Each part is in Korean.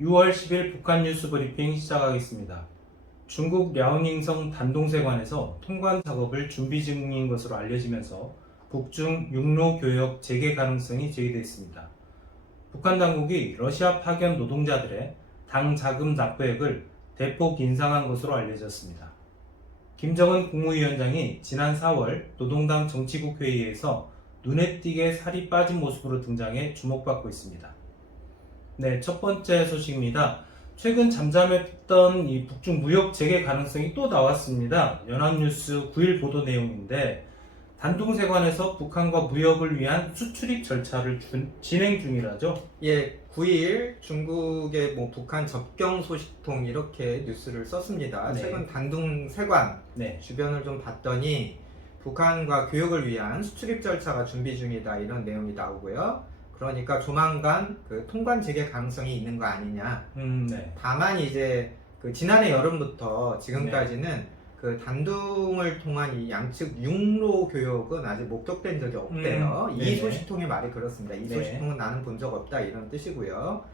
6월 10일 북한 뉴스 브리핑 시작하겠습니다. 중국 랴오닝성 단동세관에서 통관 작업을 준비 중인 것으로 알려지면서 북중 육로 교역 재개 가능성이 제기됐습니다. 북한 당국이 러시아 파견 노동자들의 당 자금 납부액을 대폭 인상한 것으로 알려졌습니다. 김정은 국무위원장이 지난 4월 노동당 정치국 회의에서 눈에 띄게 살이 빠진 모습으로 등장해 주목받고 있습니다. 네, 첫 번째 소식입니다. 최근 잠잠했던 이 북중 무역 재개 가능성이 또 나왔습니다. 연합뉴스 9일 보도 내용인데 단동세관에서 북한과 무역을 위한 수출입 절차를 진행 중이라죠. 예, 9일 중국의 북한 접경 소식통 이렇게 뉴스를 썼습니다. 네. 최근 단동세관 네. 주변을 좀 봤더니 북한과 교역을 위한 수출입 절차가 준비 중이다 이런 내용이 나오고요. 그러니까 조만간 그 통관 재개 가능성이 있는 거 아니냐. 네. 다만 이제 그 지난해 여름부터 지금까지는 그 단둥을 통한 이 양측 육로 교역은 아직 목격된 적이 없대요. 이 네네. 소식통의 말이 그렇습니다. 이 네. 소식통은 나는 본 적 없다 이런 뜻이고요.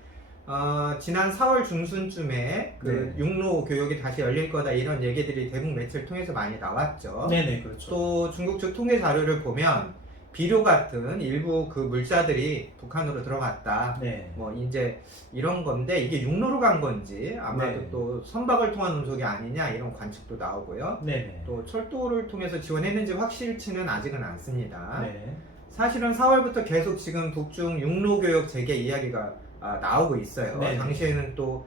지난 4월 중순쯤에 그 네. 육로 교역이 다시 열릴 거다 이런 얘기들이 대북 매체를 통해서 많이 나왔죠. 네네, 그렇죠. 또 중국 측 통계 자료를 보면 비료 같은 일부 그 물자들이 북한으로 들어갔다. 네. 뭐 이제 이런 건데 이게 육로로 간 건지 아마도 네. 또 선박을 통한 운송이 아니냐 이런 관측도 나오고요. 네네. 또 철도를 통해서 지원했는지 확실치는 아직은 않습니다. 네. 사실은 4월부터 계속 지금 북중 육로 교역 재개 이야기가 나오고 있어요. 네네. 당시에는 또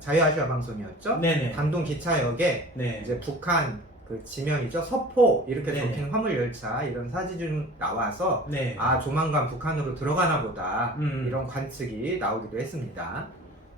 자유아시아 방송이었죠. 네네. 단동 기차역에 네. 이제 북한 그 지명이죠. 서포 이렇게 네네. 적힌 화물 열차 이런 사진이 좀 나와서 네. 조만간 북한으로 들어가나 보다 이런 음. 관측이 나오기도 했습니다.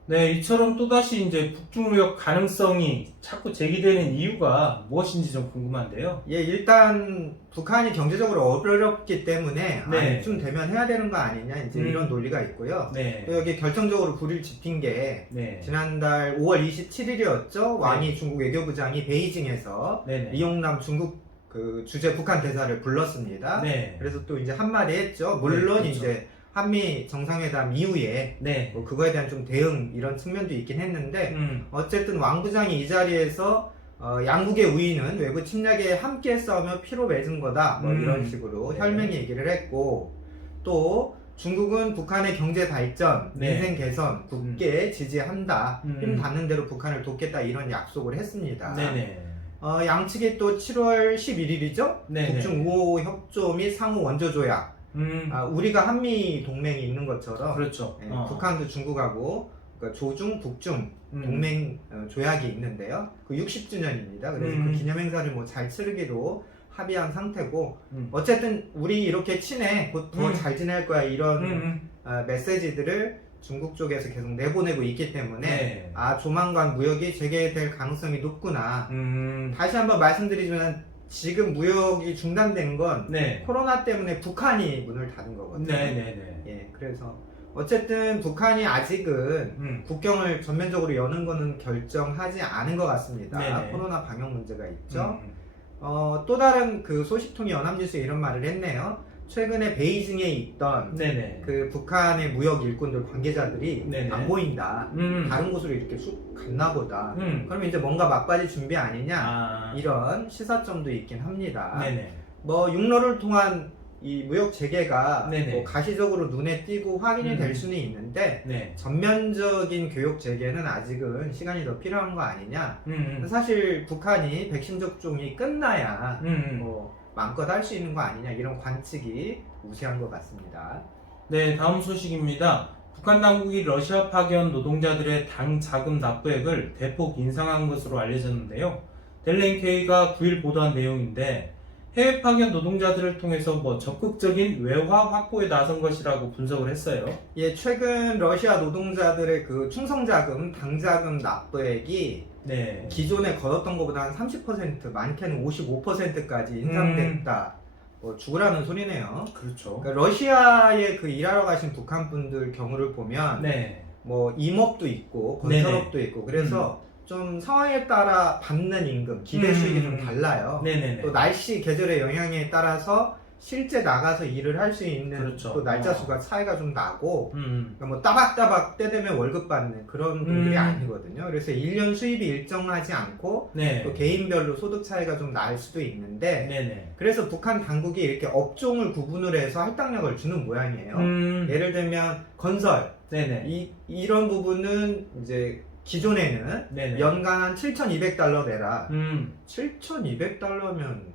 네, 이처럼 또다시 이제 북중 무역 가능성이 자꾸 제기되는 이유가 무엇인지 좀 궁금한데요. 예, 일단 북한이 경제적으로 어렵기 때문에 네. 좀 되면 해야 되는 거 아니냐 이제 이런 논리가 있고요. 네. 또 여기 결정적으로 불을 지핀 게 네. 지난달 5월 27일이었죠. 왕이 네. 중국 외교부장이 베이징에서 네네. 리용남 중국 그 주재 북한 대사를 불렀습니다. 네. 그래서 또 이제 한마디 했죠. 물론 그렇죠. 이제 한미 정상회담 이후에 네. 뭐 그거에 대한 좀 대응 이런 측면도 있긴 했는데 어쨌든 왕 부장이 이 자리에서 양국의 우위는 외부 침략에 함께 싸우며 피로 맺은 거다 뭐 이런 식으로 네. 혈맹히 얘기를 했고 또 중국은 북한의 경제 발전, 네. 민생 개선 굳게 지지한다. 힘 닿는 대로 북한을 돕겠다 이런 약속을 했습니다. 네네. 양측이 또 7월 11일이죠. 네네. 북중 우호 협조 및 상호 원조 조약. 우리가 한미 동맹이 있는 것처럼 그렇죠. 예, 북한도 중국하고 그러니까 조중 북중 동맹 조약이 있는데요. 그 60주년입니다. 그래서 그 기념행사를 뭐 잘 치르기로 합의한 상태고 어쨌든 우리 이렇게 친해 곧 더 잘 지낼 거야 이런 메시지들을 중국 쪽에서 계속 내보내고 있기 때문에 네. 조만간 무역이 재개될 가능성이 높구나. 다시 한번 말씀드리지만 지금 무역이 중단된 건 네. 코로나 때문에 북한이 문을 닫은 거거든요. 네네네. 예, 그래서 어쨌든 북한이 아직은 국경을 전면적으로 여는 거는 결정하지 않은 것 같습니다. 네네. 코로나 방역 문제가 있죠. 또 다른 그 소식통이 연합뉴스에 이런 말을 했네요. 최근에 베이징에 있던 네네. 그 북한의 무역 일꾼들 관계자들이 네네. 안 보인다. 다른 곳으로 이렇게 쑥 갔나 보다. 그러면 이제 뭔가 막바지 준비 아니냐. 이런 시사점도 있긴 합니다. 네네. 뭐 육로를 통한 이 무역 재개가 네네. 뭐 가시적으로 눈에 띄고 확인이 될 수는 있는데 네. 전면적인 교역 재개는 아직은 시간이 더 필요한 거 아니냐. 사실 북한이 백신 접종이 끝나야 뭐 마음껏 할 수 있는 거 아니냐 이런 관측이 우세한 것 같습니다. 네, 다음 소식입니다. 북한 당국이 러시아 파견 노동자들의 당 자금 납부액을 대폭 인상한 것으로 알려졌는데요. 델렌케이가 9일 보도한 내용인데 해외 파견 노동자들을 통해서 적극적인 외화 확보에 나선 것이라고 분석을 했어요. 예, 최근 러시아 노동자들의 그 충성자금, 당자금 납부액이 네. 기존에 걷었던 것보다 한 30%, 많게는 55%까지 인상됐다. 죽으라는 소리네요. 그렇죠. 그러니까 러시아에 그 일하러 가신 북한 분들 경우를 보면 네. 뭐 임업도 있고 건설업도 있고 그래서 좀 상황에 따라 받는 임금, 기대 수익이 좀 달라요. 네네네. 또 날씨, 계절의 영향에 따라서 실제 나가서 일을 할 수 있는 그렇죠. 또 날짜 수가 차이가 좀 나고 음. 그러니까 뭐 따박따박 때 되면 월급 받는 그런 분들이 음. 아니거든요. 그래서 1년 수입이 일정하지 않고 네. 또 개인별로 소득 차이가 좀 날 수도 있는데 네네. 그래서 북한 당국이 이렇게 업종을 구분을 해서 할당력을 주는 모양이에요. 예를 들면 건설 네네. 이런 부분은 이제 기존에는 네네. 연간 7,200달러 내라. 음. 7,200달러면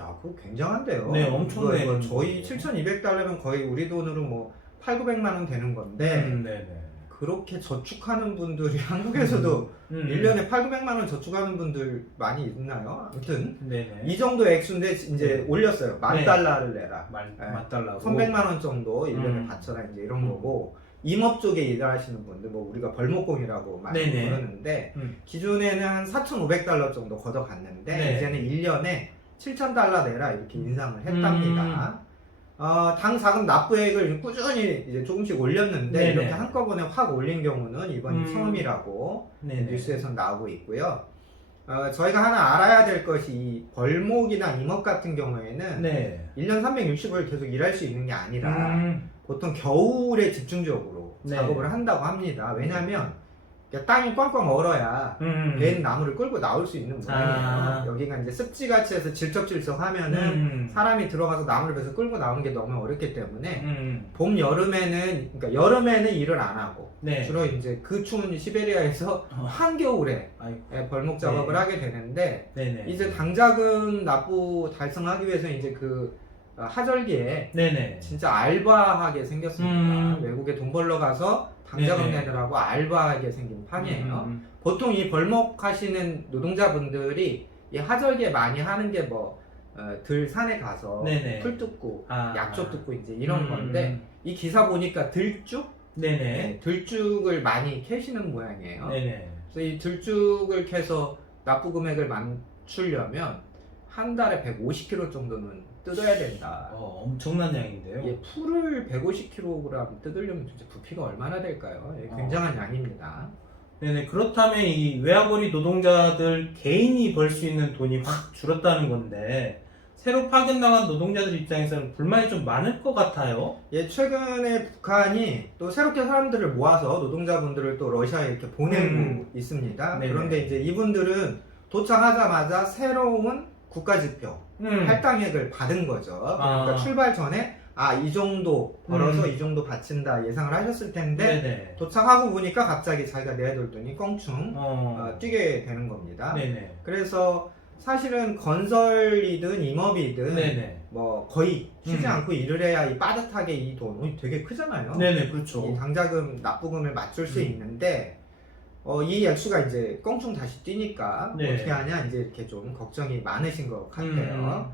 야, 그거 굉장한데요. 네, 엄청나요. 이거 저희 7,200달러면 거의 우리 돈으로 뭐 8,900만 원 되는 건데 네네. 그렇게 저축하는 분들이 한국에서도 1년에 8,900만 원 저축하는 분들 많이 있나요? 아무튼 네네. 이 정도 액수인데 이제 네. 올렸어요. 네. $10,000을 내라. 네. 맞달라고. 300만 원 정도 1년에 바쳐라 이제 이런 거고 임업 쪽에 일하시는 분들 뭐 우리가 벌목공이라고 많이 네네. 부르는데 기존에는 한 4,500달러 정도 걷어갔는데 네. 이제는 1년에 7,000달러 내라 이렇게 인상을 했답니다. 당 자금 납부액을 꾸준히 이제 조금씩 올렸는데 네네. 이렇게 한꺼번에 확 올린 경우는 이번이 처음이라고 네네. 뉴스에서 나오고 있고요. 저희가 하나 알아야 될 것이 이 벌목이나 임업 같은 경우에는 네. 1년 365일 계속 일할 수 있는 게 아니라 보통 겨울에 집중적으로 네. 작업을 한다고 합니다. 왜냐하면 땅이 꽝꽝 얼어야 벤 나무를 끌고 나올 수 있는 모양이에요. 여기가 이제 습지같이 해서 질척질척 하면은 사람이 들어가서 나무를 베서 끌고 나오는 게 너무 어렵기 때문에 봄, 여름에는, 그러니까 여름에는 일을 안 하고 네. 주로 이제 그 추운 시베리아에서 한겨울에 벌목 작업을 네. 하게 되는데 네네. 이제 당자금 납부 달성하기 위해서 이제 그 하절기에 네네. 진짜 알바하게 생겼습니다. 외국에 돈 벌러 가서 당자금 네네. 내느라고 알바하게 생긴 판이에요. 보통 이 벌목하시는 노동자분들이 이 하절기에 많이 하는 게 뭐 들산에 가서 네네. 풀 뜯고 약초 뜯고 이제 이런 음. 건데 이 기사 보니까 들쭉? 네네. 네, 들쭉을 많이 캐시는 모양이에요. 네네. 그래서 이 들쭉을 캐서 납부 금액을 맞추려면 한 달에 150kg 정도는 뜯어야 된다. 엄청난 양인데요. 예, 풀을 150kg 뜯으려면 진짜 부피가 얼마나 될까요? 예, 굉장한 양입니다. 네네. 그렇다면 이 외화벌이 노동자들 개인이 벌 수 있는 돈이 확 줄었다는 건데 새로 파견나간 노동자들 입장에서는 불만이 좀 많을 것 같아요. 예, 최근에 북한이 또 새롭게 사람들을 모아서 노동자분들을 또 러시아에 이렇게 보내고 있습니다. 네네. 그런데 이제 이분들은 도착하자마자 새로운 국가지표, 할당액을 받은 거죠. 그러니까 출발 전에 이 정도 벌어서 이 정도 바친다 예상을 하셨을 텐데 네네. 도착하고 보니까 갑자기 자기가 내야 될 돈이 껑충 뛰게 되는 겁니다. 네네. 그래서 사실은 건설이든 임업이든 네네. 뭐 거의 쉬지 않고 일을 해야 이 빠듯하게 이 돈이 되게 크잖아요. 네네. 그렇죠. 이 당자금 납부금을 맞출 수 있는데 이 액수가 이제 껑충 다시 뛰니까 네. 어떻게 하냐 이제 이렇게 좀 걱정이 많으신 것 같아요.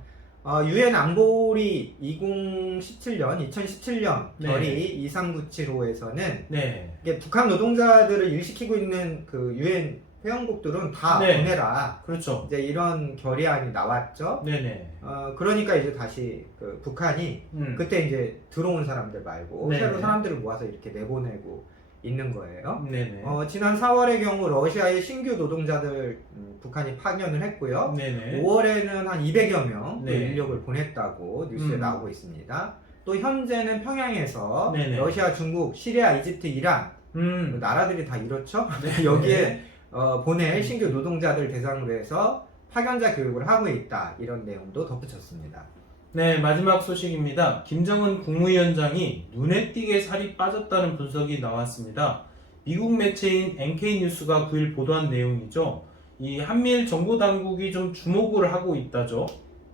유엔 안보리 2017년 네. 결의 2397호에서는 네. 이게 북한 노동자들을 일시키고 있는 그 유엔 회원국들은 다 네. 보내라. 그렇죠. 이제 이런 결의안이 나왔죠. 네네. 그러니까 이제 다시 그 북한이 그때 이제 들어온 사람들 말고 네. 새로 사람들을 모아서 이렇게 내보내고 있는 거예요. 네네. 지난 4월의 경우 러시아의 신규 노동자들 북한이 파견을 했고요. 네네. 5월에는 한 200여 명 네. 인력을 보냈다고 뉴스에 나오고 있습니다. 또 현재는 평양에서 네네. 러시아, 중국, 시리아, 이집트, 이란 나라들이 다 이렇죠. 네. 여기에 보낼 신규 노동자들 대상으로 해서 파견자 교육을 하고 있다. 이런 내용도 덧붙였습니다. 네, 마지막 소식입니다. 김정은 국무위원장이 눈에 띄게 살이 빠졌다는 분석이 나왔습니다. 미국 매체인 NK뉴스가 9일 보도한 내용이죠. 이 한미일 정보당국이 좀 주목을 하고 있다죠.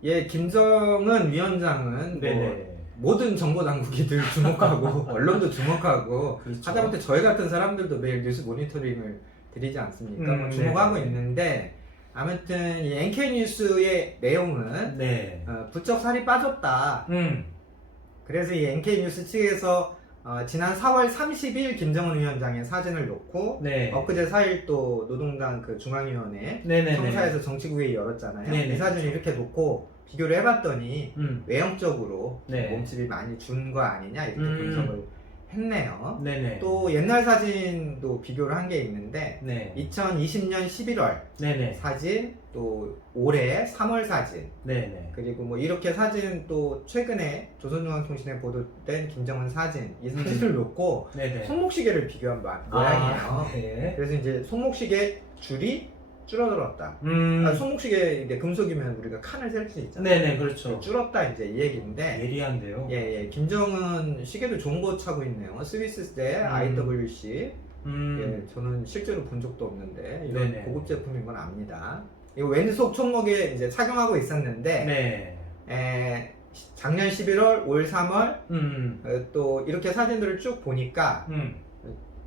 예, 김정은 위원장은 네네. 모든 정보당국이 늘 주목하고 언론도 주목하고 그렇죠. 하다못해 저희 같은 사람들도 매일 뉴스 모니터링을 드리지 않습니까? 뭐 주목하고 네네. 있는데 아무튼 이 NK뉴스의 내용은 네. 부쩍 살이 빠졌다. 그래서 이 NK뉴스 측에서 지난 4월 30일 김정은 위원장의 사진을 놓고 네. 엊그제 4일 또 노동당 그 중앙위원회 네네네. 청사에서 정치구회 열었잖아요. 네네. 이 사진을 이렇게 놓고 비교를 해봤더니 음. 외형적으로 네. 몸집이 많이 준 거 아니냐 이렇게 분석을 했네요. 네네. 또 옛날 사진도 비교를 한 게 있는데 네. 2020년 11월 네네. 사진, 또 올해 3월 사진, 네네. 그리고 뭐 이렇게 사진, 또 최근에 조선중앙통신에 보도된 김정은 사진, 이 사진을 놓고 네네. 손목시계를 비교한 모양이에요. 네. 그래서 이제 손목시계 줄이 줄어들었다. 손목시계 이게 금속이면 우리가 칸을 셀 수 있잖아요. 네네, 그렇죠. 줄었다 이제 이 얘기인데. 예리한데요. 예, 김정은 시계도 좋은 거 차고 있네요. 스위스제 IWC. 예, 저는 실제로 본 적도 없는데 이런 네네. 고급 제품인 건 압니다. 이거 왼속 손목에 이제 착용하고 있었는데, 네. 작년 11월, 올 3월, 또 이렇게 사진들을 쭉 보니까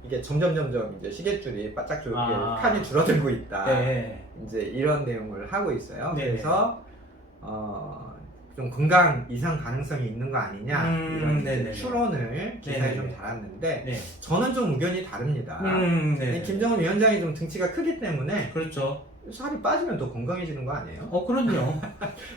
이게 점점 이제 시계줄이 바짝 칸이 줄어들고 있다. 네. 이제 이런 내용을 하고 있어요. 네네. 그래서 좀 건강 이상 가능성이 있는 거 아니냐 이런 이제 네네네. 추론을 기사에 네네네. 좀 달았는데, 네. 저는 좀 의견이 다릅니다. 네. 김정은 위원장이 좀 등치가 크기 때문에 그렇죠. 살이 빠지면 더 건강해지는 거 아니에요? 그럼요.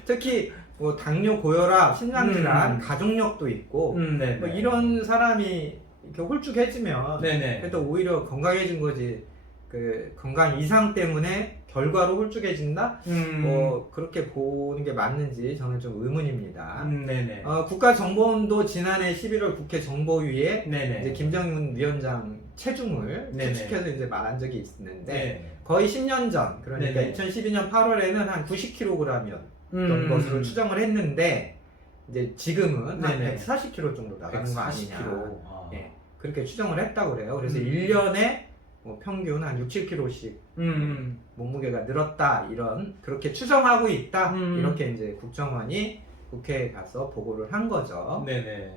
특히 뭐 당뇨, 고혈압, 심장질환, 가족력도 있고 네네. 뭐 이런 사람이 이렇게 홀쭉해지면 네네. 그래도 오히려 건강해진 거지, 그 건강 이상 때문에 결과로 홀쭉해진다? 뭐 그렇게 보는 게 맞는지 저는 좀 의문입니다. 네네. 국가정보원도 지난해 11월 국회 정보위에 네네. 이제 김정은 위원장 체중을 네네. 추측해서 이제 말한 적이 있는데, 네. 거의 10년 전, 그러니까 네네. 2012년 8월에는 한 90kg이었던 것으로 추정을 했는데, 이제 지금은 한 네네. 140kg 정도 나가는 거 아니냐. 140kg. 예, 그렇게 추정을 했다고 그래요. 그래서 1년에 뭐 평균 한 6, 7kg씩 몸무게가 늘었다, 그렇게 추정하고 있다. 이렇게 이제 국정원이 국회에 가서 보고를 한 거죠. 네네.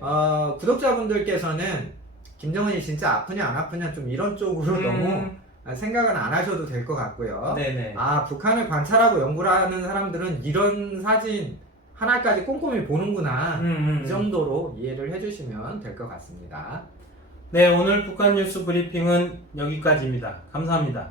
구독자분들께서는 김정은이 진짜 아프냐 안 아프냐 좀 이런 쪽으로 너무 생각은 안 하셔도 될 것 같고요. 네네. 북한을 관찰하고 연구를 하는 사람들은 이런 사진 하나까지 꼼꼼히 보는구나, 이 정도로 이해를 해주시면 될 것 같습니다. 네, 오늘 북한 뉴스 브리핑은 여기까지입니다. 감사합니다.